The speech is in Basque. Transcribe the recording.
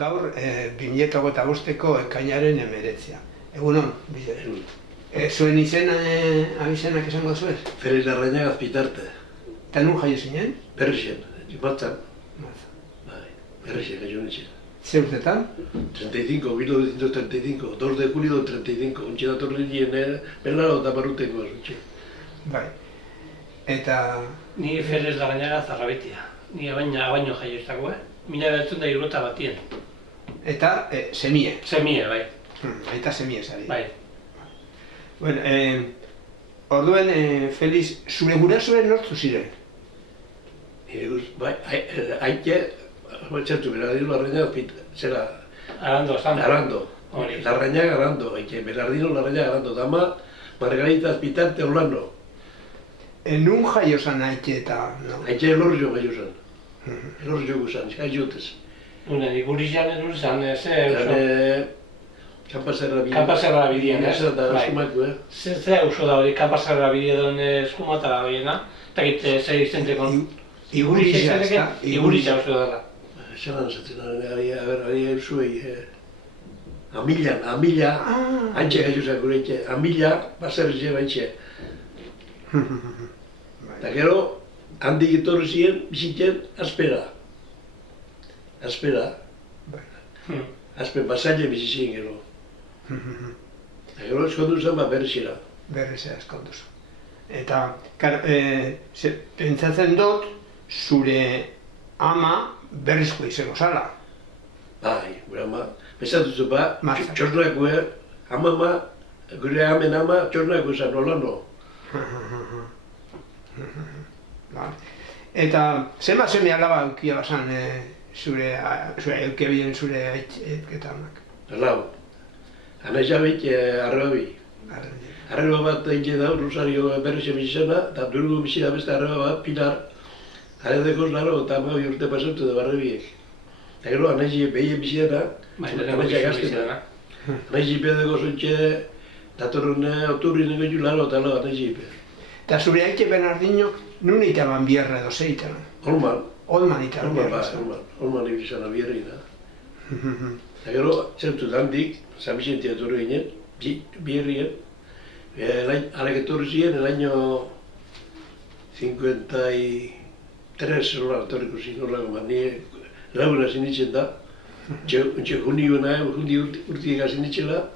gaur 2025ko ekainaren 19. Egunon, zuen izen abizenak esango zuez? Felix Larrañaga Azpitarte. Eta nun jaio zinen? Berrixen, Matzan. Berrixen, gaio nintzen. Ze urtetan? 35, 1935, 2 de julio del 35, untxe datorri nien, belaro eta barruteko azutxe. Bai. Eta... Ni Felix Larrañaga Zarrabetia. Ni abaino jaio izako, Mila behatzen da irrota batien. Eta semie. Semie, bai. Aita semie zari. Bai. Bueno, orduen, Felix, zure gurasoen nortzu ziren? Bai, haite, txertu, Bernardino Larrañaga, zera... Arando, Sandra. Arando. Larrañaga Arando, haite, Bernardino Larrañaga Arando, dama Margarita Azpitarte Orlando. Nun jaio zan haite eta... Haite Elorrio jaio zan. Elorrio guzan, jaiotez. Unen, igurizan edun zan, ze... Kanpazerra bidea. Kanpazerra bidean, ez? Eta eskumako, Ze uso da hori, kanpazerra bidean eskuma eta bideana. Eta gite, zer izentekon. Igurizia, ez da? Igurizia uso dara. Zeran zaten, ari eusuei... Amila, antxe gaituzak gure itxe, Amila, baserri baitxe. Eta gero, handik etorri ziren, bizitzen, Azpera. Azpen, Basaile bizizien gero. Eta gero, eskondu zen, Berrixera. Berrixera eskondu zen. Eta, pentsatzen dut, zure ama berrizko izango zala. Bai, gure ama. Bezatu zu, txosnako, amama, gure amen ama, txosnako zen, Olano. Eta, zema seme alaba eukia bazan zure eukia bilen zure aitetanak? Lau. Anaizabit, arreba bi. Arreba bat egin da, Rosario Berrixe bizizena, eta durugu bizida beste arreba bat, Pilar. Aredekoz laro, eta amabi urte pasatu da barrebiek. Eta gero, anaizi behie bizidena, anaizi gaztena. Anaizi pedeko zontxe, datorren oturri nego laro eta lau anaizi pe. Eta zure aite Bernardino, nun itaban bierra edo zeitan? Olman. Olman itaban bierra. Olman ibizan abierrina. Eta gero, zertu dandik, San Vicente etorri ginen, bierrien. Harak etorri ziren, el año 53 hola, etorriko ziren horrela, ni laguna zinitzen da. Jundi urtiek zinitzela,